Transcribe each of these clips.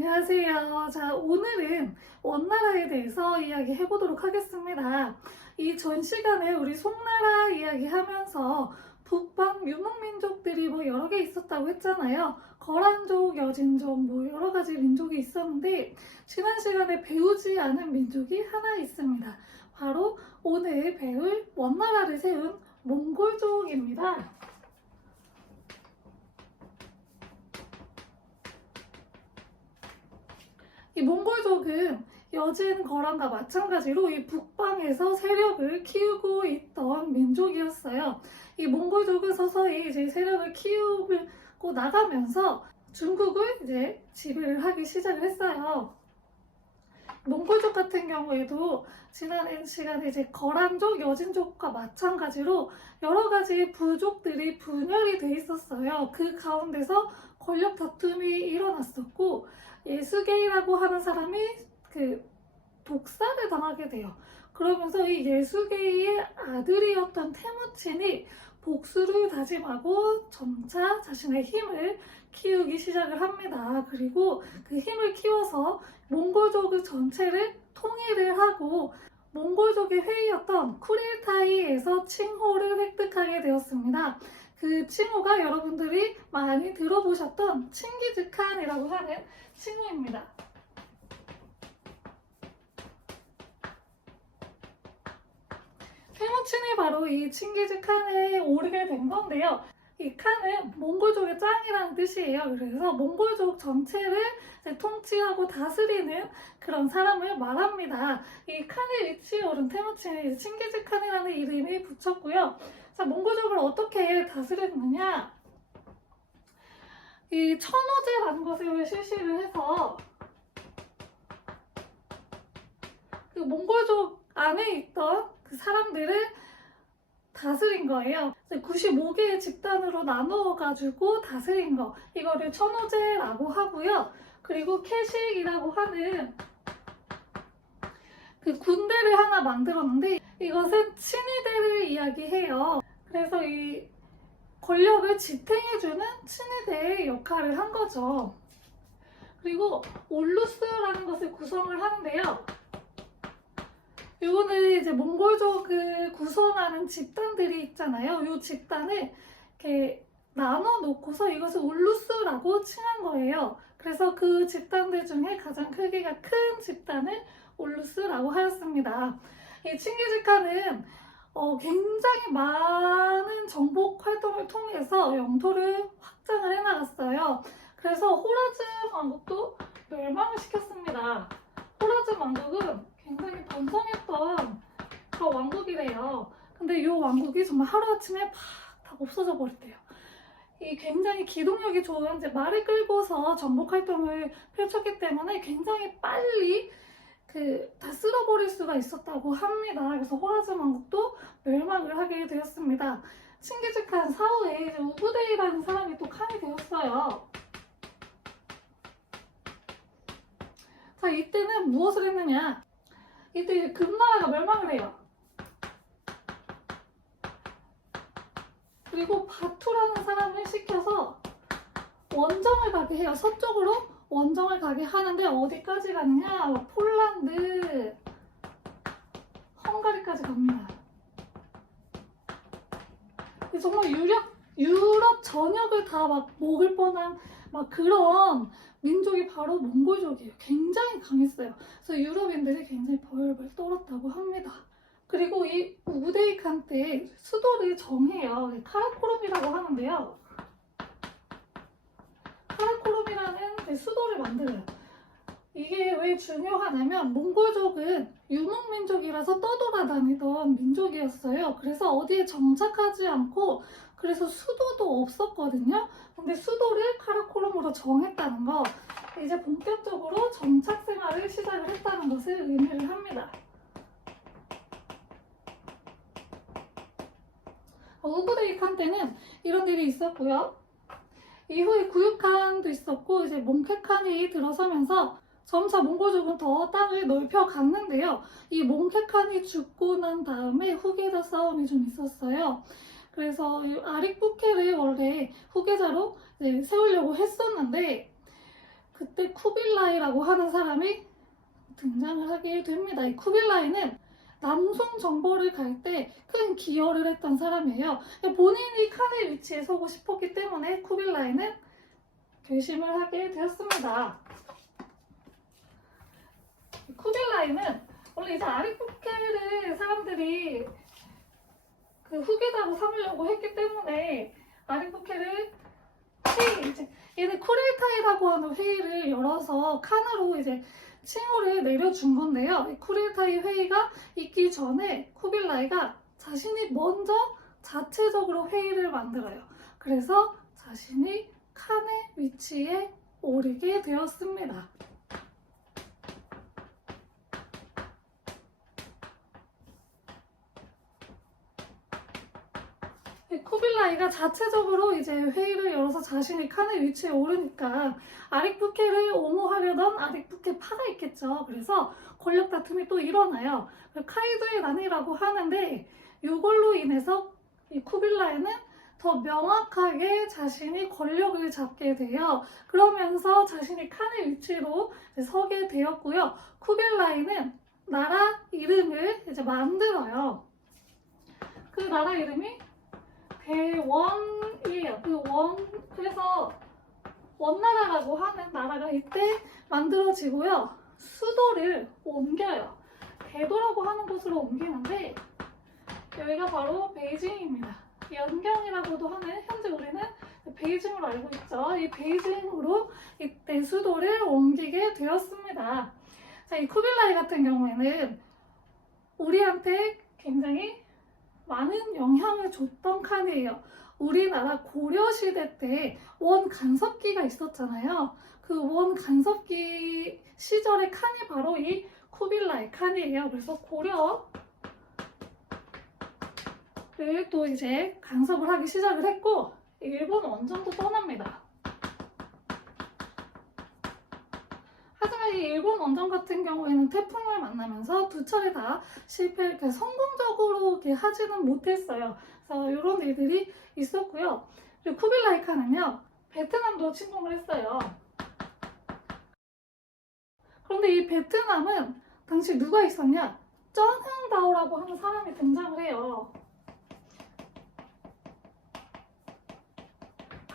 안녕하세요. 자, 오늘은 원나라에 대해서 이야기해 보도록 하겠습니다. 이 전 시간에 우리 송나라 이야기하면서 북방 유목민족들이 여러 개 있었다고 했잖아요. 거란족, 여진족, 여러 가지 민족이 있었는데 지난 시간에 배우지 않은 민족이 하나 있습니다. 바로 오늘 배울 원나라를 세운 몽골족입니다. 이 몽골족은 여진 거란과 마찬가지로 이 북방에서 세력을 키우고 있던 민족이었어요. 이 몽골족은 서서히 이제 세력을 키우고 나가면서 중국을 이제 지배를 하기 시작을 했어요. 몽골족 같은 경우에도 지난 시간에 이제 거란족, 여진족과 마찬가지로 여러 가지 부족들이 분열이 돼 있었어요. 그 가운데서 권력 다툼이 일어났었고 예수게이라고 하는 사람이 독살을 당하게 돼요. 그러면서 이 예수게이의 아들이었던 테무친이 복수를 다짐하고 점차 자신의 힘을 키우기 시작을 합니다. 그리고 그 힘을 키워서 몽골족 전체를 통일을 하고 몽골족의 회의였던 쿠릴타이에서 칭호를 획득하게 되었습니다. 그 칭호가 여러분들이 많이 들어보셨던 칭기즈칸이라고 하는 칭호입니다. 테무친이 바로 이 칭기즈칸에 오르게 된 건데요. 이 칸은 몽골족의 짱이라는 뜻이에요. 그래서 몽골족 전체를 통치하고 다스리는 그런 사람을 말합니다. 이 칸의 위치에 오른 테무친이 칭기즈칸이라는 이름이 붙였고요. 자, 몽골족을 어떻게 다스렸느냐? 이 천호제라는 것을 실시를 해서 그 몽골족 안에 있던 그 사람들을 다스린 거예요. 95개의 집단으로 나누어가지고 다스린 거. 이거를 천호제라고 하고요. 그리고 캐식이라고 하는 그 군대를 하나 만들었는데 이것은 친위대를 이야기해요. 그래서 이 권력을 지탱해주는 친위대의 역할을 한 거죠. 그리고 올루스라는 것을 구성을 하는데요. 이거는 이제 몽골족을 구성하는 집단들이 있잖아요. 이 집단을 이렇게 나눠 놓고서 이것을 울루스라고 칭한 거예요. 그래서 그 집단들 중에 가장 크기가 큰 집단을 울루스라고 하였습니다. 이 칭기즈칸은 굉장히 많은 정복 활동을 통해서 영토를 확장을 해나갔어요. 그래서 호라즘 왕국도 멸망을 시켰습니다. 호라즘 왕국은 굉장히 번성했던 그런 왕국이래요. 근데 이 왕국이 정말 하루아침에 다 없어져 버렸대요. 이 굉장히 기동력이 좋은 이제 말을 끌고서 정복 활동을 펼쳤기 때문에 굉장히 빨리 다 쓸어버릴 수가 있었다고 합니다. 그래서 호라즘 왕국도 멸망을 하게 되었습니다. 칭기즈칸 사후에 우부데이라는 사람이 또 칸이 되었어요. 자, 이때는 무엇을 했느냐? 이때 이제 금나라가 멸망을 해요. 그리고 바투라는 사람을 시켜서 원정을 가게 해요. 서쪽으로 원정을 가게 하는데 어디까지 갔냐? 폴란드, 헝가리까지 갑니다. 정말 유럽 전역을 다 먹을 뻔한 그런 민족이 바로 몽골족이에요. 굉장히 강했어요. 그래서 유럽인들이 굉장히 벌벌 떨었다고 합니다. 그리고 이 우부데이 칸 때 수도를 정해요. 카라코룸이라고 하는데요. 카라코룸이라는 수도를 만들어요. 이게 왜 중요하냐면 몽골족은 유목민족이라서 떠돌아다니던 민족이었어요. 그래서 어디에 정착하지 않고 그래서 수도도 없었거든요. 근데 수도를 카라코룸으로 정했다는 거, 이제 본격적으로 정착 생활을 시작을 했다는 것을 의미를 합니다. 우부데이 칸 때는 이런 일이 있었고요. 이후에 구유칸도 있었고 이제 몽케칸이 들어서면서 점차 몽골족은 더 땅을 넓혀갔는데요. 이 몽케칸이 죽고 난 다음에 후계자 싸움이 좀 있었어요. 그래서 아릭부케를 원래 후계자로 세우려고 했었는데 그때 쿠빌라이라고 하는 사람이 등장을 하게 됩니다. 이 쿠빌라이는 남송 정벌을 갈 때 큰 기여를 했던 사람이에요. 본인이 칸의 위치에 서고 싶었기 때문에 쿠빌라이는 결심을 하게 되었습니다. 쿠빌라이는 원래 이제 아리쿠케를 사람들이 그 후계자로 삼으려고 했기 때문에 아리쿠케를 이제 얘는 쿠릴타이라고 하는 회의를 열어서 칸으로 이제 칭호를 내려준 건데요. 이 쿠릴타이 회의가 있기 전에 쿠빌라이가 자신이 먼저 자체적으로 회의를 만들어요. 그래서 자신이 칸의 위치에 오르게 되었습니다. 쿠빌라이가 자체적으로 이제 회의를 열어서 자신이 칸의 위치에 오르니까 아릭부케를 옹호하려던 아릭부케파가 있겠죠. 그래서 권력 다툼이 또 일어나요. 카이도의 난이라고 하는데 이걸로 인해서 이 쿠빌라이는 더 명확하게 자신이 권력을 잡게 돼요. 그러면서 자신이 칸의 위치로 서게 되었고요. 쿠빌라이는 나라 이름을 이제 만들어요. 그 나라 이름이 대원이에요. 그래서 원나라라고 하는 나라가 이때 만들어지고요. 수도를 옮겨요. 대도라고 하는 곳으로 옮기는데 여기가 바로 베이징입니다. 연경이라고도 하는, 현재 우리는 베이징으로 알고 있죠. 이 베이징으로 이때 수도를 옮기게 되었습니다. 자, 이 쿠빌라이 같은 경우에는 우리한테 굉장히 많은 영향을 줬던 칸이에요. 우리나라 고려시대 때 원간섭기가 있었잖아요. 그 원간섭기 시절의 칸이 바로 이 쿠빌라이 칸이에요. 그래서 고려를 또 이제 간섭을 하기 시작을 했고 일본 원정도 떠납니다. 하지만 이 일본 원정 같은 경우에는 태풍을 만나면서 두 차례 다 실패를 성공적으로 이렇게 하지는 못했어요. 그래서 이런 일들이 있었고요. 그리고 쿠빌라이 칸은요, 베트남도 침공을 했어요. 그런데 이 베트남은 당시 누가 있었냐? 쩌흥다오라고 하는 사람이 등장을 해요.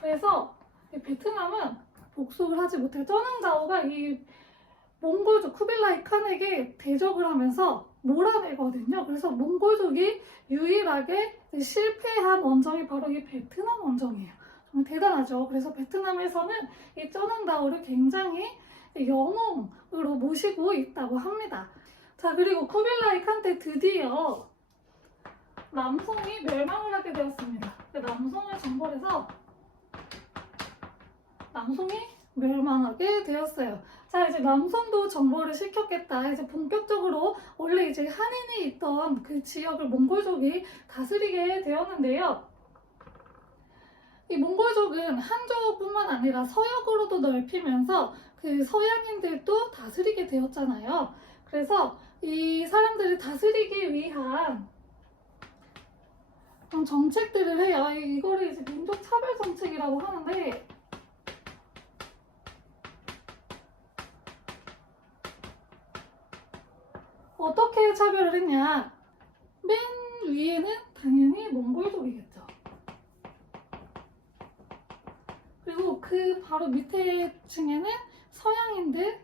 그래서 이 베트남은 복속을 하지 못해요. 쩌흥다오가 이 몽골족 쿠빌라이 칸에게 대적을 하면서 몰아내거든요. 그래서 몽골족이 유일하게 실패한 원정이 바로 이 베트남 원정이에요. 정말 대단하죠. 그래서 베트남에서는 이 쩌능다오를 굉장히 영웅으로 모시고 있다고 합니다. 자, 그리고 쿠빌라이 칸 때 드디어 남송이 멸망을 하게 되었습니다. 남송을 정벌해서 남송이 멸망하게 되었어요. 자, 이제 남송도 정벌을 시켰겠다. 이제 본격적으로 원래 이제 한인이 있던 그 지역을 몽골족이 다스리게 되었는데요. 이 몽골족은 한족뿐만 아니라 서역으로도 넓히면서 그 서양인들도 다스리게 되었잖아요. 그래서 이 사람들을 다스리기 위한 그런 정책들을 해요. 이거를 이제 민족 차별 정책이라고 하는데, 어떻게 차별을 했냐? 맨 위에는 당연히 몽골족이겠죠. 그리고 그 바로 밑에 층에는 서양인들이었던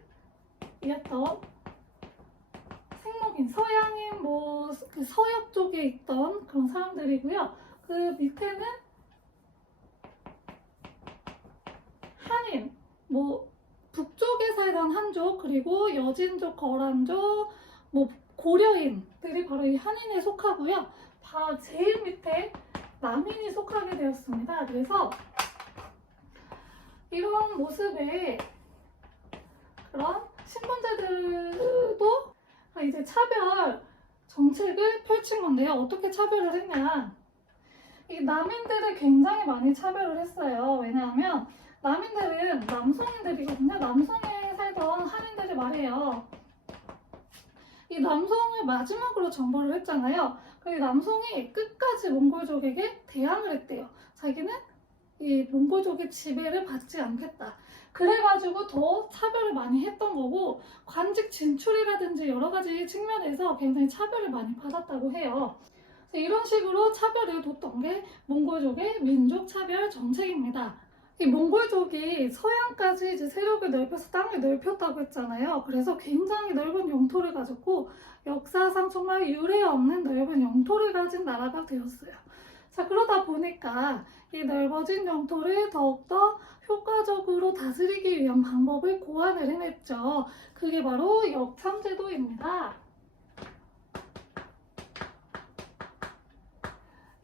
생목인, 서양인 그 서역 쪽에 있던 그런 사람들이고요. 그 밑에는 한인, 북쪽에 살던 한족, 그리고 여진족, 거란족, 고려인들이 바로 이 한인에 속하고요. 제일 밑에 남인이 속하게 되었습니다. 그래서 이런 모습의 그런 신분제들도 이제 차별 정책을 펼친 건데요. 어떻게 차별을 했냐? 이 남인들을 굉장히 많이 차별을 했어요. 왜냐하면 남인들은 남송인들이거든요. 남송에 살던 한인들이 말이에요. 이 남송을 마지막으로 정벌을 했잖아요. 그리고 남송이 끝까지 몽골족에게 대항을 했대요. 자기는 이 몽골족의 지배를 받지 않겠다. 그래가지고 더 차별을 많이 했던 거고, 관직 진출이라든지 여러 가지 측면에서 굉장히 차별을 많이 받았다고 해요. 이런 식으로 차별을 뒀던 게 몽골족의 민족 차별 정책입니다. 이 몽골족이 서양까지 이제 세력을 넓혀서 땅을 넓혔다고 했잖아요. 그래서 굉장히 넓은 영토를 가졌고 역사상 정말 유례 없는 넓은 영토를 가진 나라가 되었어요. 자, 그러다 보니까 이 넓어진 영토를 더욱더 효과적으로 다스리기 위한 방법을 고안을 해냈죠. 그게 바로 역참제도입니다.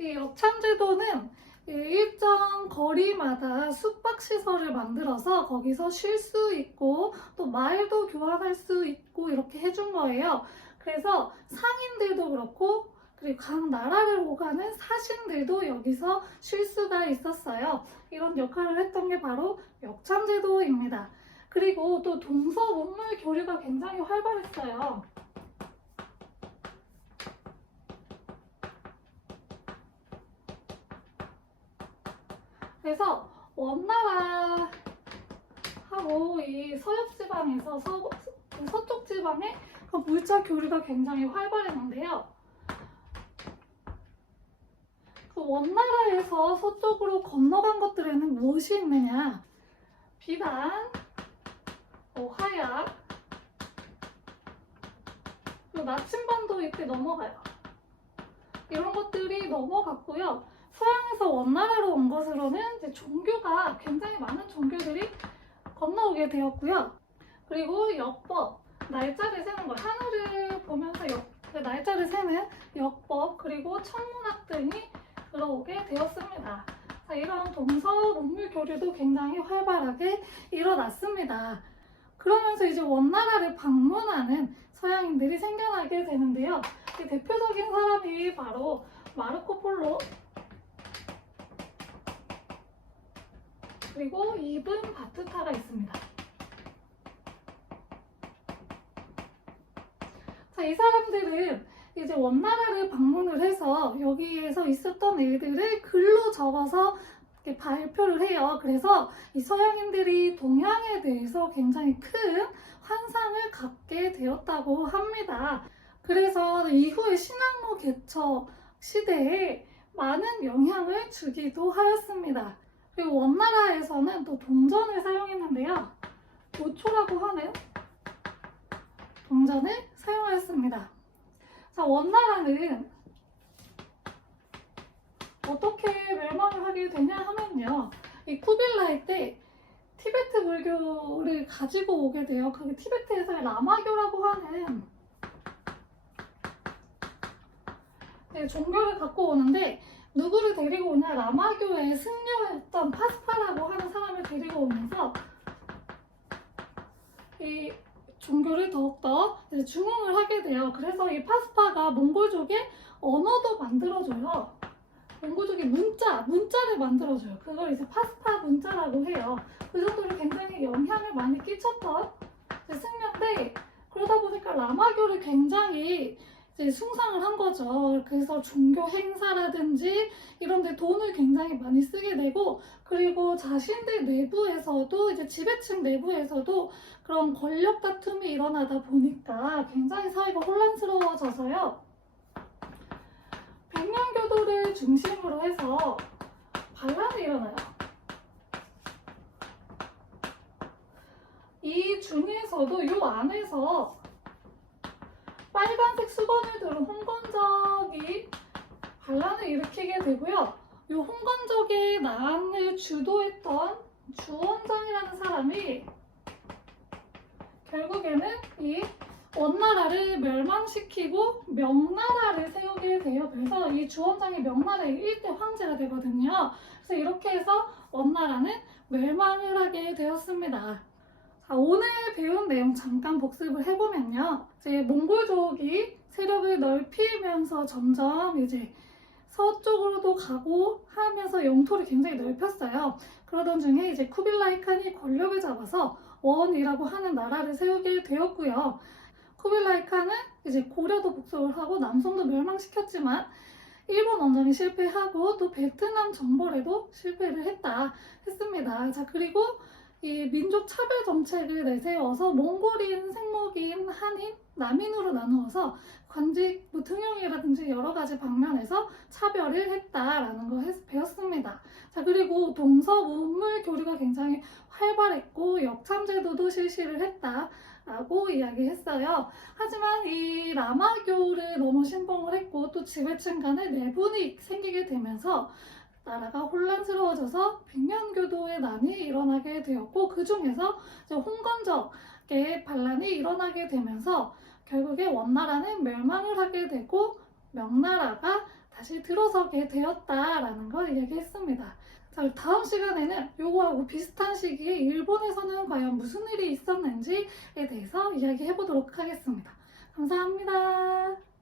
이 역참제도는 일정 거리마다 숙박시설을 만들어서 거기서 쉴 수 있고 또 말도 교환할 수 있고 이렇게 해준 거예요. 그래서 상인들도 그렇고 그리고 각 나라를 오가는 사신들도 여기서 쉴 수가 있었어요. 이런 역할을 했던 게 바로 역참제도입니다. 그리고 또 동서문물 교류가 굉장히 활발했어요. 그래서 원나라하고 이 서역 지방에서 서쪽 지방의 물자 교류가 굉장히 활발했는데요. 그 원나라에서 서쪽으로 건너간 것들에는 무엇이 있느냐? 비단, 화약, 그리고 나침반도 이때 넘어가요. 이런 것들이 넘어갔고요. 서양에서 원나라로 온 것으로는 이제 종교가 굉장히 많은 종교들이 건너오게 되었고요. 그리고 역법, 날짜를 세는 거, 하늘을 보면서 날짜를 세는 역법, 그리고 천문학 등이 들어오게 되었습니다. 자, 이런 동서문물 교류도 굉장히 활발하게 일어났습니다. 그러면서 이제 원나라를 방문하는 서양인들이 생겨나게 되는데요. 이 대표적인 사람이 바로 마르코 폴로, 그리고 이븐 바투타가 있습니다. 자, 이 사람들은 이제 원나라를 방문을 해서 여기에서 있었던 일들을 글로 적어서 이렇게 발표를 해요. 그래서 이 서양인들이 동양에 대해서 굉장히 큰 환상을 갖게 되었다고 합니다. 그래서 이후에 신학로 개척 시대에 많은 영향을 주기도 하였습니다. 그리고 원나라에서는 또 동전을 사용했는데요. 도초라고 하는 동전을 사용하였습니다. 자, 원나라는 어떻게 멸망을 하게 되냐 하면요. 이 쿠빌라이 때 티베트 불교를 가지고 오게 돼요. 그게 티베트에서의 라마교라고 하는 종교를 갖고 오는데 누구를 데리고 오냐? 라마교의 승려였던 파스파라고 하는 사람을 데리고 오면서 이 종교를 더욱더 중흥을 하게 돼요. 그래서 이 파스파가 몽골족의 언어도 만들어줘요. 몽골족의 문자를 만들어줘요. 그걸 이제 파스파 문자라고 해요. 그 정도로 굉장히 영향을 많이 끼쳤던 승려인데 그러다 보니까 라마교를 굉장히 이제 숭상을 한 거죠. 그래서 종교 행사라든지 이런 데 돈을 굉장히 많이 쓰게 되고 그리고 자신들 내부에서도 이제 지배층 내부에서도 그런 권력 다툼이 일어나다 보니까 굉장히 사회가 혼란스러워져서요. 백년교도를 중심으로 해서 반란이 일어나요. 이 중에서도 이 안에서 빨간색 수건을 들은 홍건적이 반란을 일으키게 되고요. 이 홍건적의 난을 주도했던 주원장이라는 사람이 결국에는 이 원나라를 멸망시키고 명나라를 세우게 돼요. 그래서 이 주원장이 명나라의 일대 황제가 되거든요. 그래서 이렇게 해서 원나라는 멸망을 하게 되었습니다. 자, 오늘 배운 내용 잠깐 복습을 해보면요. 이제 몽골족이 세력을 넓히면서 점점 이제 서쪽으로도 가고 하면서 영토를 굉장히 넓혔어요. 그러던 중에 이제 쿠빌라이 칸이 권력을 잡아서 원이라고 하는 나라를 세우게 되었고요. 쿠빌라이 칸은 이제 고려도 복속을 하고 남송도 멸망시켰지만 일본 원정에 실패하고 또 베트남 정벌에도 실패를 했습니다. 자, 그리고 이 민족 차별 정책을 내세워서 몽골인, 생목인, 한인, 남인으로 나누어서 관직, 뭐 등용이라든지 여러 가지 방면에서 차별을 했다라는 거 배웠습니다. 자, 그리고 동서 문물 교류가 굉장히 활발했고 역참 제도도 실시를 했다라고 이야기했어요. 하지만 이 라마교를 너무 신봉을 했고 또 지배층 간의 내분이 생기게 되면서 나라가 혼란스러워져서 백년교도의 난이 일어나게 되었고 그 중에서 홍건적의 반란이 일어나게 되면서 결국에 원나라는 멸망을 하게 되고 명나라가 다시 들어서게 되었다라는 걸 이야기했습니다. 자, 다음 시간에는 요거하고 비슷한 시기에 일본에서는 과연 무슨 일이 있었는지에 대해서 이야기해 보도록 하겠습니다. 감사합니다.